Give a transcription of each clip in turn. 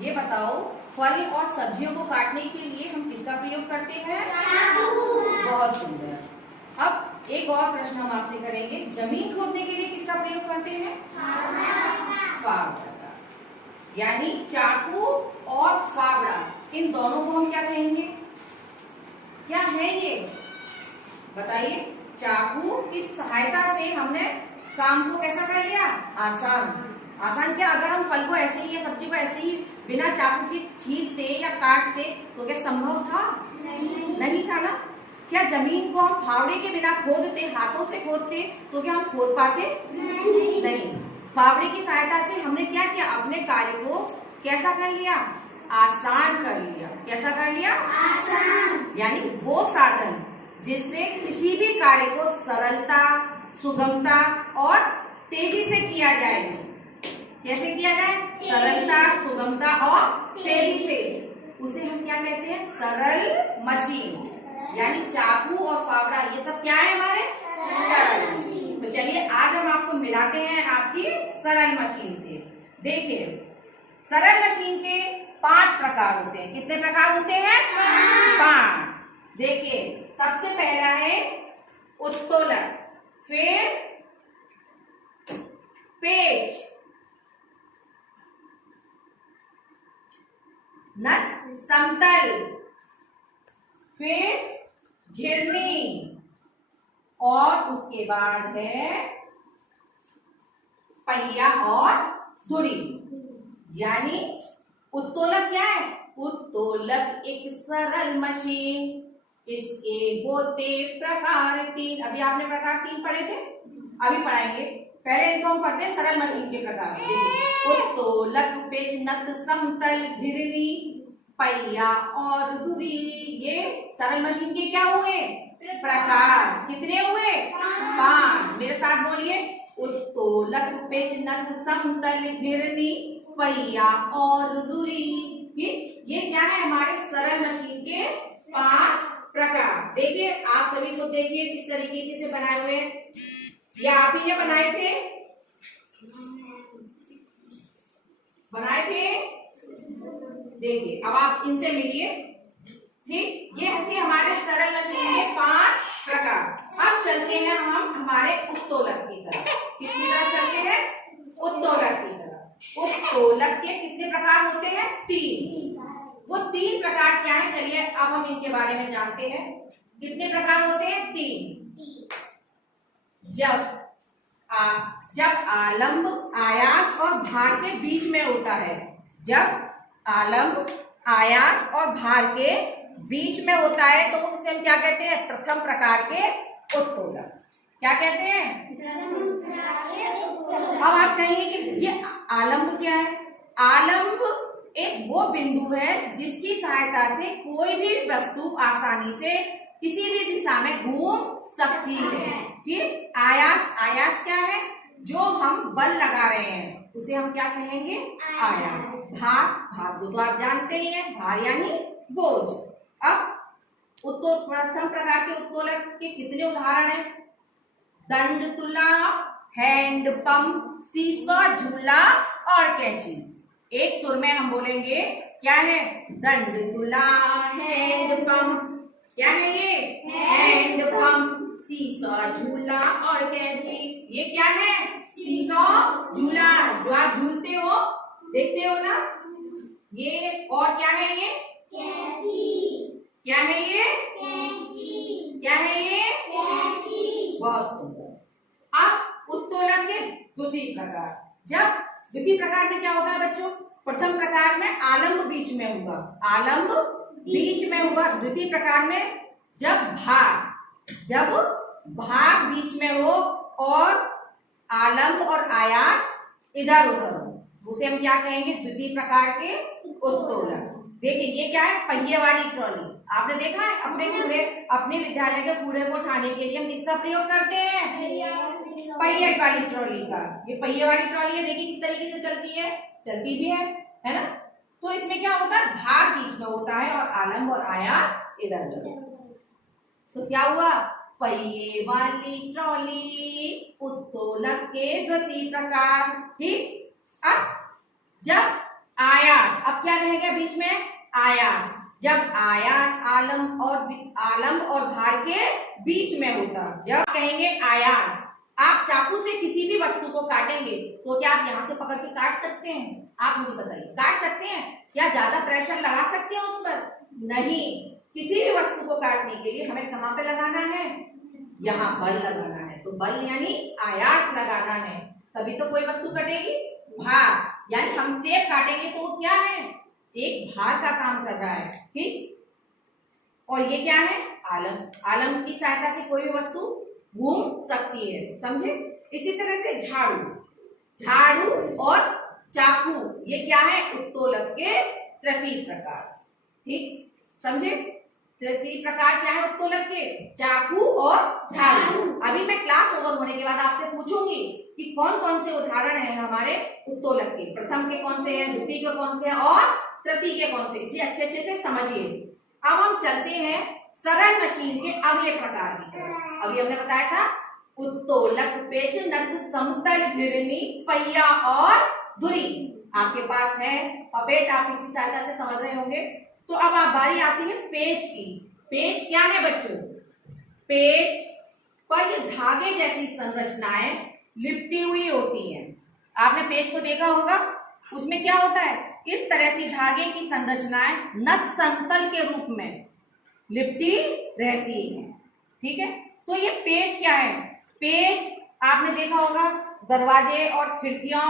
ये बताओ, फल और सब्जियों को काटने के लिए हम किसका प्रयोग करते हैं? बहुत सुंदर। अब एक और प्रश्न हम आपसे करेंगे, जमीन खोदने के लिए किसका प्रयोग करते हैं? फावड़ा का। यानी चाकू और फावड़ा, इन दोनों को हम क्या कहेंगे? क्या है ये? बताइए। चाकू की सहायता से हमने काम को कैसा कर लिया? आसान। आसान क्या? अगर हम फल को ऐसे ही या सब्जी को ऐसे ही बिना चाकू के छीलते या काटते तो क्या संभव था? नहीं था ना। क्या जमीन को हम फावड़े के बिना खोदते, हाथों से खोदते तो क्या हम खोद पाते? नहीं। फावड़े की सहायता से हमने क्या किया? अपने कार्य को कैसा कर लिया? आसान कर लिया। कैसा कर लिया? आसान। यानी वो साधन जिससे किसी भी कार्य को सरलता, सुगमता और तेजी से किया जाए। कैसे किया जाए? सरलता, सुगमता और तेजी से। उसे हम क्या कहते हैं? सरल मशीन। यानी चाकू और फावड़ा ये सब क्या है हमारे? सरल मशीन। तो चलिए आज हम आपको मिलाते हैं आपकी सरल मशीन से। देखिए, सरल मशीन के 5 प्रकार होते हैं। कितने प्रकार होते हैं? 5। देखिए, सबसे पहला है उत्तोलक, फिर पेच, नट समतल, फिर घिरनी और उसके बाद है पहिया और धुरी। यानी उत्तोलक क्या है? उत्तोलक एक सरल मशीन, इसके होते प्रकार 3। अभी आपने प्रकार 3 पढ़े थे, अभी पढ़ाएंगे। पहले इनको हम पढ़ते हैं सरल मशीन के प्रकार। उत्तोलक, पेच, नट समतल, घिरनी, पहिया और धुरी। ये सरल मशीन के क्या हुए? प्रकार। कितने हुए? 5। मेरे साथ बोलिए। उत्तोलक, पेच, नट समतल, घिरनी, पहिया और धुरी। ये क्या है? हमारे सरल मशीन के 5 प्रकार। देखिए, आप सभी को देखिए किस तरीके से बनाए हुए। या आप ही ने बनाए थे? बनाए थे? देखिए, अब आप इनसे मिलिए। ठीक, ये थे हमारे सरल मशीन के 5 प्रकार। अब चलते हैं हम हमारे उत्तोलक की तरफ। किसकी तरफ चलते हैं? उत्तोलक की तरफ। उत्तोलक के कितने प्रकार होते हैं? 3। वो 3 प्रकार क्या है? चलिए अब हम इनके बारे में जानते हैं। कितने प्रकार होते हैं? 3। जब आलंब, आयास और भार के बीच में होता है। जब आलंब, आयास और भार के बीच में होता है तो उसे हम क्या कहते हैं? प्रथम प्रकार के उत्तोलक। क्या कहते हैं? अब आप कहेंगे कि ये आलंब क्या है? आलंब एक वो बिंदु है जिसकी सहायता से कोई भी वस्तु आसानी से किसी भी दिशा में घूम सकती है। ठीक। आयास क्या है? जो हम बल लगा रहे हैं उसे हम क्या कहेंगे? आयास। भार को तो आप जानते ही हैं, भार यानी बोझ। अब प्रथम प्रकार के उत्तोलक के कितने उदाहरण हैं? दंड तुला, हैंड पंप, सीसो, झूला और कैंची। एक सुर में हम बोलेंगे। क्या है? दंड तुला, हैंड पंप। क्या है ये? हैंड पंप, सीसो, झूला और कैंची। ये क्या है? सीसो, झूला, जो आप झूलते हो, देखते हो ना। ये और क्या है? ये कैंची। क्या है ये? कैंची। क्या है ये? कैंची। बहुत सुंदर। अब उत्तोलक के द्वितीय प्रकार। जब द्वितीय प्रकार में क्या होता है बच्चों? प्रथम प्रकार में आलंब बीच में होगा, आलंब बीच में होगा। द्वितीय प्रकार में जब भाग बीच में हो और आलंब और आयास इधर उधर हो, उसे हम क्या कहेंगे? द्वितीय प्रकार के उत्तोलक। देखिए, ये क्या है? पहिए वाली ट्रॉली। आपने देखा है? अपने विद्यालय के कूड़े को उठाने के लिए हम किसका प्रयोग करते हैं? पहिए वाली ट्रॉली का। ये पहिए वाली ट्रॉली है, देखिए किस तरीके से चलती है। चलती भी है ना। तो इसमें क्या होता है? भाग बीच में होता है और आलंब और आयास इधर उधर। तो क्या हुआ? पहिए वाली ट्रॉली उत्तोलक के द्वितीय प्रकार। ठीक। अब जब आयास, अब क्या बीच में? आयास। जब आयास आलम और भार के बीच में होता, जब कहेंगे आयास। आप चाकू से किसी भी वस्तु को काटेंगे तो क्या आप यहाँ से पकड़ के काट सकते हैं? आप मुझे बताइए, काट सकते हैं? क्या ज्यादा प्रेशर लगा सकते हैं उस पर? नहीं। किसी भी वस्तु को काटने के लिए हमें कहाँ पे लगाना है? यहाँ बल लगाना है। तो बल यानी आयास लगाना है, तभी तो कोई वस्तु कटेगी। भार यानी हम सेब काटेंगे तो वो क्या है? एक भार का काम कर रहा है, ठीक। और ये क्या है? आलम। आलम की सहायता से कोई भी वस्तु घूम सकती है, समझे। इसी तरह से झाड़ू और चाकू, ये क्या है? उत्तोलक के तृतीय प्रकार, ठीक, समझे। तृतीय प्रकार क्या है उत्तोलक के? चाकू और झाड़ू। अभी मैं क्लास ओवर होने के बाद आपसे पूछूंगी कि कौन कौन से उदाहरण हैं हमारे उत्तोलक के। प्रथम के कौन से हैं, द्वितीय के कौन से हैं और तृतीय के कौन से, इसलिए अच्छे अच्छे से समझिए। अब हम चलते हैं सरल मशीन के अगले प्रकार की तरफ। अभी हमने बताया था उत्तोलक, पेच, नट, समतल, घिरनी, पहिया और धुरी। आपके पास है पपेट, आप इनकी सहायता से समझ रहे होंगे। तो अब आप बारी आती है पेच की। पेच क्या है बच्चों? पेच पर ये धागे जैसी संरचनाएं लिपटी हुई होती हैं। आपने पेच को देखा होगा, उसमें क्या होता है? इस तरह से धागे की संरचनाएं नत समतल के रूप में लिपटी रहती है, ठीक है। तो ये पेच क्या है? पेच आपने देखा होगा दरवाजे और खिड़कियों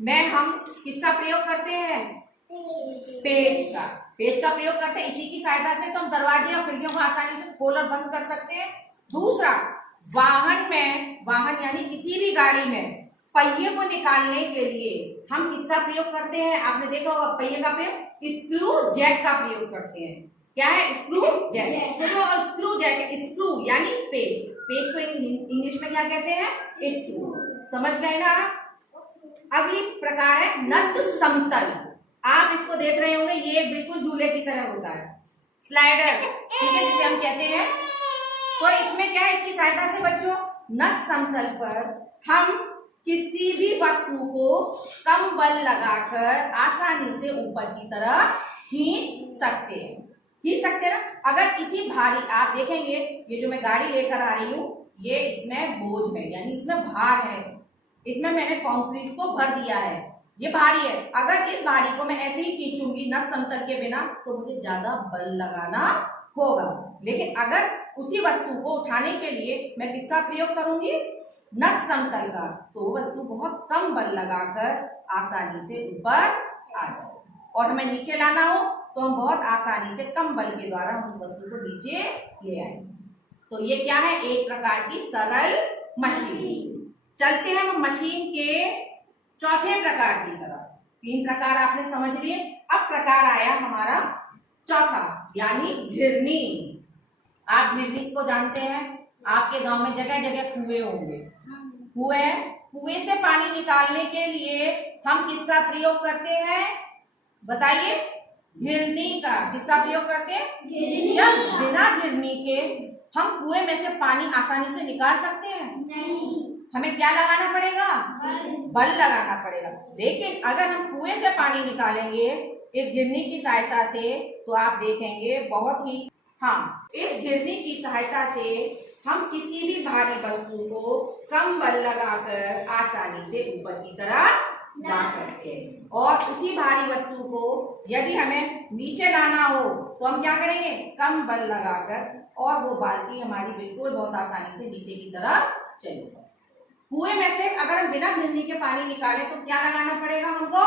में हम किसका प्रयोग करते हैं? पेच का। पेच का प्रयोग करते हैं, इसी की सहायता से तो हम दरवाजे और खिड़कियों को आसानी से खोल और बंद कर सकते हैं। दूसरा, वाहन में, वाहन यानी किसी भी गाड़ी में पहिए को निकालने के लिए हम किसका प्रयोग करते हैं? आपने देखा होगा पहिए का प्रयोग, स्क्रू जैक का प्रयोग करते हैं। क्या है? Screw jack. तो जो स्क्रू जैक है, स्क्रू यानी पेच, पेच को इंग्लिश में क्या कहते हैं? स्क्रू। समझ गए ना? अगली प्रकार है नत समतल। आप इसको देख रहे होंगे, ये बिल्कुल झूले की तरह होता है, स्लाइडर, ठीक है, जिसे हम कहते हैं। तो इसमें क्या है? इसकी सहायता से बच्चों नत समतल पर हम किसी भी वस्तु को कम बल लगाकर आसानी से ऊपर की तरफ खींच सकते हैं, ना। अगर किसी भारी, आप देखेंगे ये जो मैं गाड़ी लेकर आ रही हूँ, ये इसमें बोझ है यानी इसमें भार है, इसमें मैंने कंक्रीट को भर दिया है, ये भारी है। अगर इस भारी को मैं ऐसे ही खींचूंगी नत समतल के बिना तो मुझे ज्यादा बल लगाना होगा। लेकिन अगर उसी वस्तु को उठाने के लिए मैं किसका प्रयोग करूंगी? नत समतल का, तो वस्तु बहुत कम बल लगाकर आसानी से ऊपर आ जाए। और हमें नीचे लाना हो तो हम बहुत आसानी से कम बल के द्वारा उस वस्तु को नीचे ले आएंगे। तो ये क्या है? एक प्रकार की सरल मशीन। चलते हैं हम मशीन के चौथे प्रकार की तरफ। तीन प्रकार आपने समझ लिए, अब प्रकार आया हमारा चौथा, यानी घिरनी। आप घिरनी को जानते हैं, आपके गांव में जगह जगह कुएं होंगे, कुएं से पानी निकालने के लिए हम किसका प्रयोग करते हैं? बताइए। घिरनी का। किसका प्रयोग करते हैं? घिरनी। या बिना घिरनी के हम कुएं में से पानी आसानी से निकाल सकते हैं? नहीं। हमें क्या लगाना पड़ेगा? बल लगाना पड़ेगा। लेकिन अगर हम कुएं से पानी निकालेंगे इस घिरनी की सहायता से, तो आप देखेंगे बहुत ही, हाँ, इस घिरनी की सहायता से हम किसी भी भारी वस्तु को कम बल लगाकर आसानी से ऊपर की तरफ ला सकते हैं। और उसी भारी वस्तु को यदि हमें नीचे लाना हो तो हम क्या करेंगे? कम बल लगाकर, और वो बाल्टी हमारी बिल्कुल बहुत आसानी से नीचे की तरफ चलेगी। कुएं में से अगर हम बिना घिरनी के पानी निकालें तो क्या लगाना पड़ेगा हमको?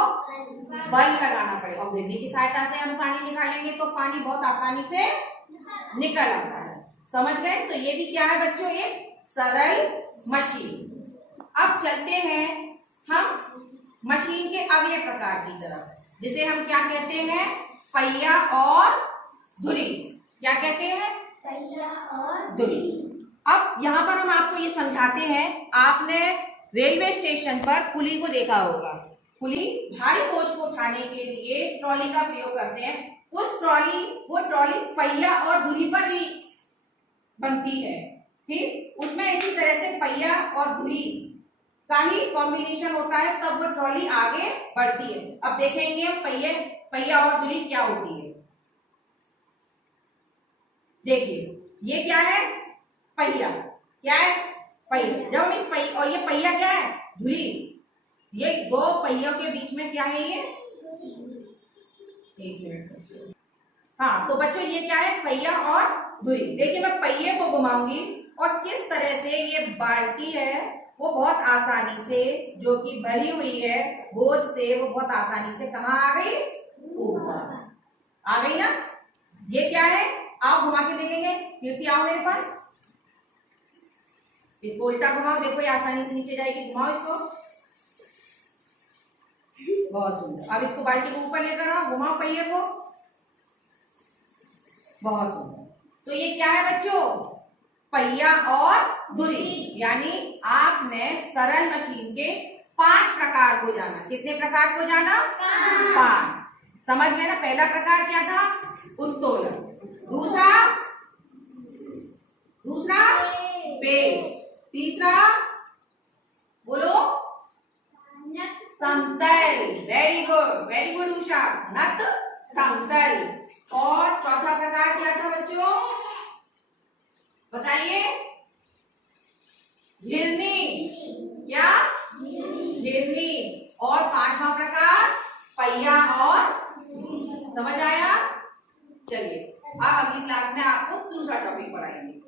बल लगाना पड़ेगा। और घिरनी की सहायता से हम पानी निकालेंगे तो पानी बहुत आसानी से निकल आता है। समझ गए? तो ये भी क्या है बच्चों? एक सरल मशीन। अब चलते हैं हम मशीन के अगले प्रकार की तरफ, जिसे हम क्या कहते हैं? पहिया और धुरी। क्या कहते हैं? पहिया और धुरी। अब यहाँ पर हम आपको ये समझाते हैं, आपने रेलवे स्टेशन पर पुली को देखा होगा। पुली भारी बोझ को उठाने के लिए ट्रॉली का प्रयोग करते हैं। वो ट्रॉली पहिया और धुरी पर ही बनती है, ठीक। उसमें इसी तरह से पहिया और धुरी का ही कॉम्बिनेशन होता है तब वो ट्रॉली आगे बढ़ती है। अब देखेंगे हम पहिया और धुरी क्या होती है। देखिए ये क्या है, पहिया। क्या है, पहिया। जब हम इस पहिया, और ये पहिया क्या है, धुरी। ये दो पहियों के बीच में क्या है, ये एक मिनट। हाँ, तो बच्चों ये क्या है, पहिया और धुरी। देखिए मैं पहिए को घुमाऊंगी और किस तरह से ये बाल्टी है वो बहुत आसानी से, जो कि भरी हुई है बोझ से, वो बहुत आसानी से कहाँ आ गई, ऊपर आ गई ना। ये क्या है, आप घुमा के देखेंगे। कीर्ति आओ मेरे पास, इसको उल्टा घुमाओ, देखो ये आसानी से नीचे जाएगी। घुमाओ इसको, बहुत सुंदर। अब इसको बाल्टी को ऊपर लेकर आओ, घुमाओ पहिए को, बहुत सुंदर। तो ये क्या है बच्चों, पहिया और धुरी। यानी आपने सरल मशीन के 5 प्रकार को जाना। कितने प्रकार को जाना, 5। समझ गए ना। पहला प्रकार क्या था, उत्तोलन। दूसरा पेच। तीसरा बोलो, समतल। वेरी गुड उषा, नत समतल। और चौथा प्रकार क्या था बच्चों, बताइए, घिरनी। क्या, घिरनी। और 5वां प्रकार पहिया और